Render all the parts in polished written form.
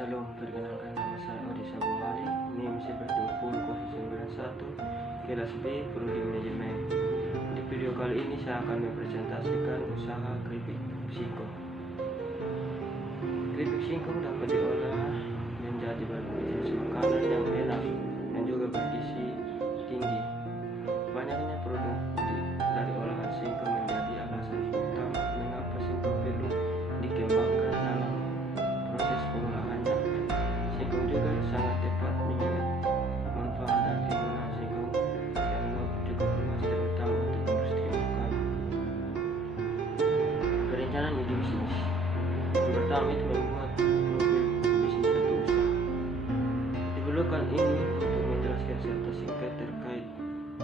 Shalom, perkenalkan nama saya Odi Sabumali, NIM 112091, kelas B, Prodi Manajemen. Di video kali ini saya akan mempresentasikan usaha keripik singkong. Keripik singkong dapat diolah menjadi berbagai jenis makanan yang enak dan juga bergizi tinggi. Banyaknya produk dari olahan singkong menjadi alasan utama mengapa singkong perlu dikembangkan dalam proses pengolahannya. Singkong juga sangat tepat mengingat manfaat dan kegunaan singkong yang cukup luas terutama untuk industri makanan. Perencanaan ide bisnis. Yang pertama itu membuat profil bisnis atau usaha. Diperlukan ini untuk menjelaskan serta singkat terkait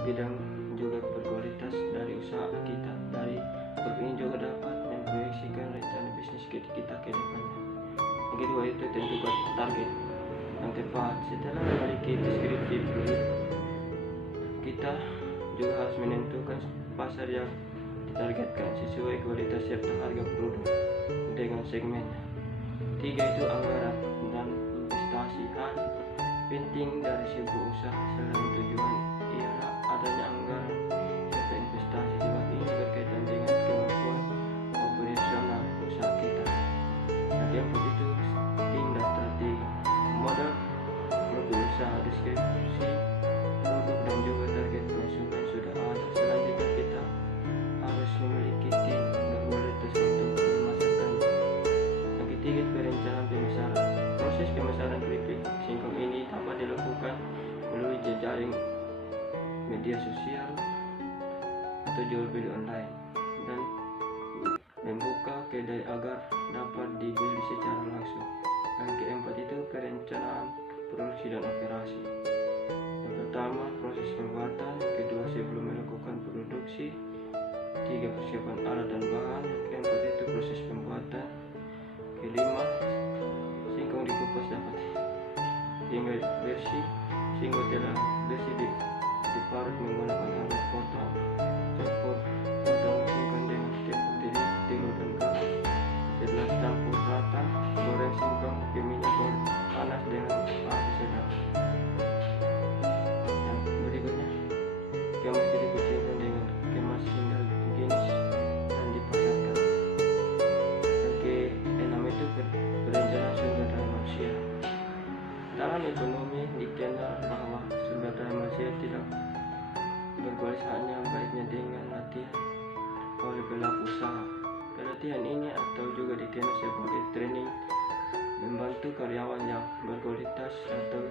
bidang juga berkualitas dari usaha kita. Dari profil ini juga dapat memproyeksikan rencana bisnis kita ke depannya. Yang kedua itu tentukan target yang tepat. Setelah memiliki deskripsi produk, kita juga harus menentukan pasar yang ditargetkan sesuai kualitas serta harga produk dengan segmennya. Tiga itu anggaran dan investasi. Hal penting dari sebuah usaha selain tujuan ialah adanya anggaran serta investasi, sebab ini berkaitan dengan kemampuan operasional usaha kita. Yang keempat itu tim dan strategi. Modal profil usaha, deskripsi produk dan juga target konsumen sudah ada. Selanjutnya kita harus memiliki tim berkualitas untuk memasarkannya. Yang ketiga, perencanaan pemasaran. Proses pemasaran keripik singkong ini dapat dilakukan melalui jejaring media sosial atau jual beli online dan membuka kedai agar dapat dibeli secara langsung. Yang keempat itu perencanaan produksi dan operasi. Yang pertama, proses pembuatan. Yang kedua, sebelum melakukan produksi. Tiga, persiapan alat dan bahan. Yang keempat itu proses pembuatan. Kelima, singkong dikupas dapat hingga bersih. Singkong telah bersih diparut menggunakan alat potong, campur potong singkong dengan tepung telur dan garam. Setelah campur rata, goreng singkong ke minyak panas dengan api sedang. Yang berikutnya, kemas keripik singkong dengan kemas hingga higienis dan dipasarkan. Yang keenam itu perencanaan sumber daya manusia. Dalam ekonomi dikenal bahwa sumber daya manusia tidak berkualitas, hanya baiknya dengan latihan oleh pelaku usaha. Pelatihan ini atau juga dikenal sebagai training membantu karyawan yang berkualitas atau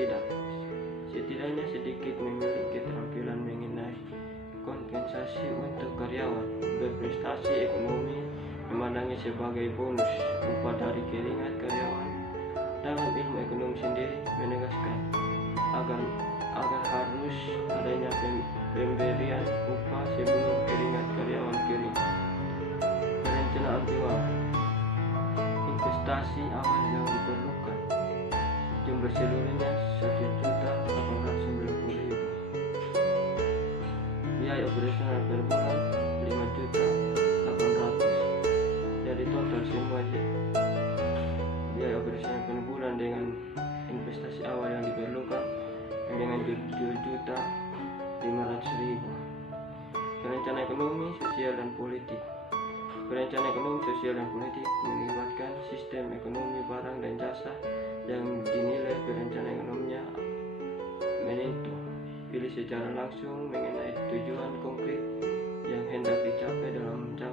tidak setidaknya sedikit memiliki keterampilan mengenai kompensasi untuk karyawan berprestasi. Ekonomi memandangnya sebagai bonus upah dari keringat karyawan. Dalam ilmu ekonomi sendiri menegaskan agar harus adanya pemberian upah sebelum keringat karyawan kering. Perencanaan keuangan. Investasi awal yang diperlukan jumlah seluruhnya 1.890.000. Biaya operasional per bulan 5.800.000. Jadi total semua biaya operasional per bulan dengan investasi awal yang diperlukan dengan 7.500.000. Perencanaan ekonomi, sosial dan politik. Perencanaan ekonomi, sosial dan politik melibatkan sistem ekonomi barang dan jasa yang dinilai perencanaan ekonominya menentu pilih secara langsung mengenai tujuan konkret yang hendak dicapai dalam jangka